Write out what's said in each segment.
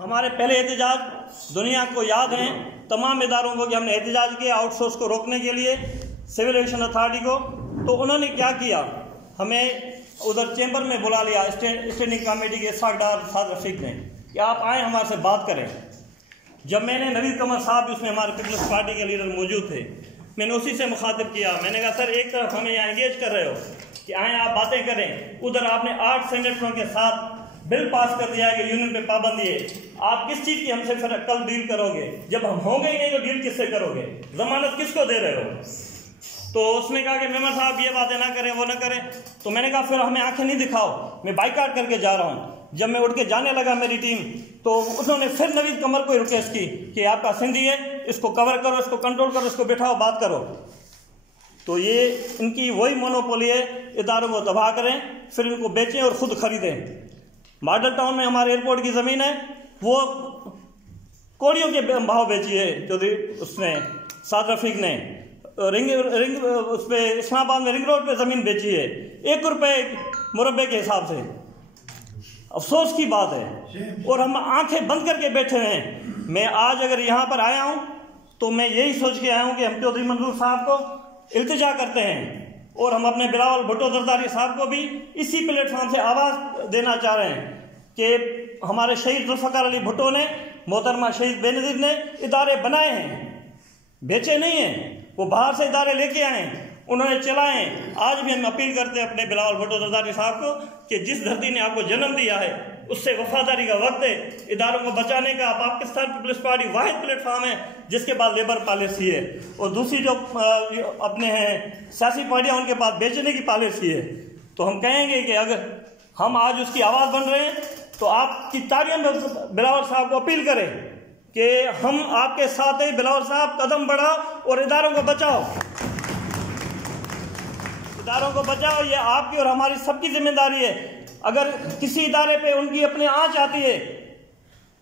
हमारे पहले एहतजाज दुनिया को याद हैं, तमाम इदारों को कि हमने एहतजाज किया आउटसोर्स को रोकने के लिए, सिविल एविएशन अथॉरिटी को। तो उन्होंने क्या किया, हमें उधर चैम्बर में बुला लिया स्टैंडिंग कमेटी के सागदार साद रफीक ने कि आप आए हमारे से बात करें। जब मैंने नवीद कमर साहब भी उसमें हमारे पीपल्स पार्टी के लीडर मौजूद थे, मैंने उसी से मुखातिब किया। मैंने कहा सर एक तरफ हमें यहाँ एंगेज कर रहे हो कि आए आप बातें करें, उधर आपने 8 सेनेटरों के साथ बिल पास कर दिया है कि यूनियन पे पाबंदी है। आप किस चीज की हमसे फिर कल डील करोगे? जब हम होंगे ही नहीं तो डील किससे करोगे? जमानत किसको दे रहे हो? तो उसने कहा कि मेमर साहब ये बातें ना करें, वो ना करें। तो मैंने कहा फिर हमें आंखें नहीं दिखाओ, मैं बाइकाट करके जा रहा हूँ। जब मैं उठ के जाने लगा मेरी टीम, तो उन्होंने फिर नवीद कमर को रिक्वेस्ट की कि आपका सिंधी है, इसको कवर करो, इसको कंट्रोल करो, इसको बैठाओ, बात करो। तो ये इनकी वही मोनोपोली है, इदारों को तबाह करें फिर इनको बेचें और खुद खरीदें। मॉडल टाउन में हमारे एयरपोर्ट की जमीन है, वो कोड़ियों के भाव बेची है चौधरी उसने साद रफीक ने। रिंग उस पे इस्लामाबाद में रिंग रोड पे जमीन बेची है 1 रुपए मुरब्बे के हिसाब से। अफसोस की बात है, और हम आंखें बंद करके बैठे हैं। मैं आज अगर यहाँ पर आया हूँ तो मैं यही सोच के आया हूँ कि हम चौधरी मंजूर साहब को इल्तिजा करते हैं, और हम अपने बिलावल भुट्टो जरदारी साहब को भी इसी प्लेटफॉर्म से आवाज़ देना चाह रहे हैं कि हमारे शहीद जुल्फ़िकार अली भुट्टो ने, मोहतरमा शहीद बेनज़ीर ने इदारे बनाए हैं, बेचे नहीं हैं। वो बाहर से इदारे लेके आए, उन्होंने चलाए। आज भी हम अपील करते हैं अपने बिलावल भुट्टो जरदारी साहब को कि जिस धरती ने आपको जन्म दिया है उससे वफादारी का वक्त है। इदारों को बचाने का पाकिस्तान पीपल्स पार्टी वाहिद प्लेटफॉर्म है जिसके पास लेबर पॉलिसी है, और दूसरी जो अपने हैं सियासी पार्टियां उनके पास बेचने की पॉलिसी है। तो हम कहेंगे कि अगर हम आज उसकी आवाज़ बन रहे हैं तो आपकी तालियों में बिलावल साहब को अपील करें कि हम आपके साथ हैं। बिलावल साहब कदम बढ़ाओ और इदारों को बचाओ, इदारों को बचाओ। ये आपकी और हमारी सबकी जिम्मेदारी है। अगर किसी इदारे पे उनकी अपनी आंच आती है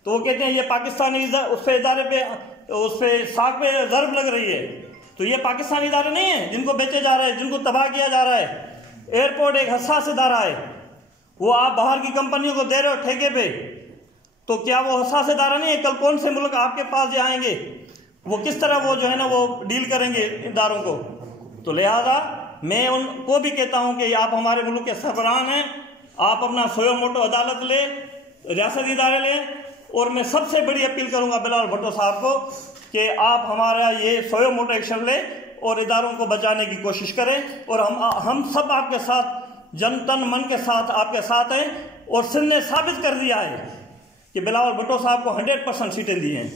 तो वो कहते हैं ये पाकिस्तानी उस पे इदारे पे, उस पे साख पे ज़र्ब लग रही है। तो ये पाकिस्तानी इदारे नहीं है जिनको बेचे जा रहे हैं, जिनको तबाह किया जा रहा है। एयरपोर्ट एक हसास इदारा है, वो आप बाहर की कंपनियों को दे रहे हो ठेके पे, तो क्या वो हसास इदारा नहीं है? कल कौन से मुल्क आपके पास आएंगे, वो किस तरह वो जो है ना वो डील करेंगे इदारों को? तो लिहाजा मैं उनको भी कहता हूं कि आप हमारे मुल्क के सरबराह हैं, आप अपना सोयो मोटो अदालत ले, रियासती इदारे लें। और मैं सबसे बड़ी अपील करूंगा बिलावल भुट्टो साहब को कि आप हमारा ये सोयो मोटो एक्शन ले और इदारों को बचाने की कोशिश करें। और हम सब आपके साथ, जन तन मन के साथ आपके साथ हैं। और सिंध ने साबित कर दिया है कि बिलावल भुट्टो साहब को 100% सीटें दी हैं।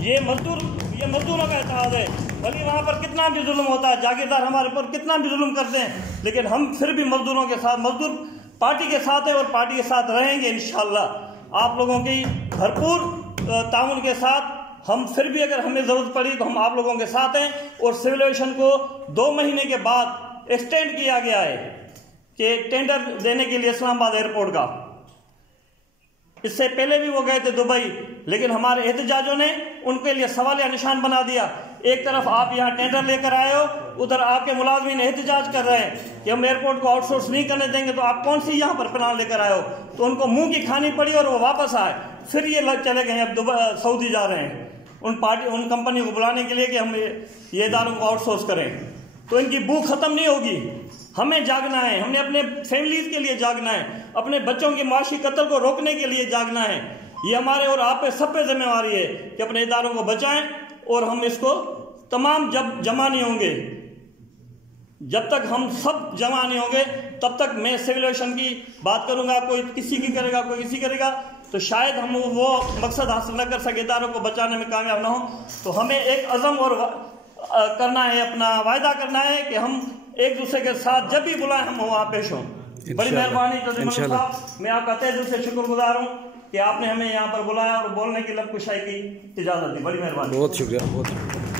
ये मजदूरों का इत्तेहाद है। भले वहाँ पर कितना भी जुल्म होता है, जागीरदार हमारे पर कितना भी जुल्म करते हैं, लेकिन हम फिर भी मजदूरों के साथ, मजदूर पार्टी के साथ हैं और पार्टी के साथ रहेंगे इंशाअल्लाह। आप लोगों की भरपूर ताउन के साथ हम फिर भी अगर हमें ज़रूरत पड़ी तो हम आप लोगों के साथ हैं। और सिविल एविएशन को 2 महीने के बाद एक्सटेंड किया गया है कि टेंडर देने के लिए इस्लामाबाद एयरपोर्ट का। इससे पहले भी वो गए थे दुबई, लेकिन हमारे एहतजाजों ने उनके लिए सवालिया निशान बना दिया। एक तरफ आप यहाँ टेंडर लेकर आए हो, उधर आपके मुलाजमीन एहतजाज कर रहे हैं कि हम एयरपोर्ट को आउटसोर्स नहीं करने देंगे, तो आप कौन सी यहाँ पर प्लान लेकर आए हो? तो उनको मुंह की खानी पड़ी और वो वापस आए। फिर ये चले गए, अब सऊदी जा रहे हैं उन कंपनियों को बुलाने के लिए कि हम ये इदारों को आउटसोर्स करें। तो इनकी भूख खत्म नहीं होगी। हमें जागना है, हमने अपने फैमिलीज के लिए जागना है, अपने बच्चों के माशी कत्ल को रोकने के लिए जागना है। ये हमारे और आप पे सब पे जिम्मेवारी है कि अपने इदारों को बचाएं। और हम इसको तमाम जब जमा नहीं होंगे, जब तक हम सब जमा नहीं होंगे तब तक मैं सिविल एविएशन की बात करूंगा, कोई किसी की करेगा, कोई किसी करेगा, तो शायद हम वो मकसद हासिल न कर सके, इदारों को बचाने में कामयाब ना हो। तो हमें एक अज़म और करना है, अपना वायदा करना है कि हम एक दूसरे के साथ जब भी बुलाएं हम वहाँ पेश हों। बड़ी मेहरबानी चौधरी मंजूर साहब, मैं आपका तहे दिल से शुक्रगुजार हूँ कि आपने हमें यहाँ पर बुलाया और बोलने की लबकुशाई की इजाज़त दी। बड़ी मेहरबानी, बहुत शुक्रिया, बहुत शुक्रिया।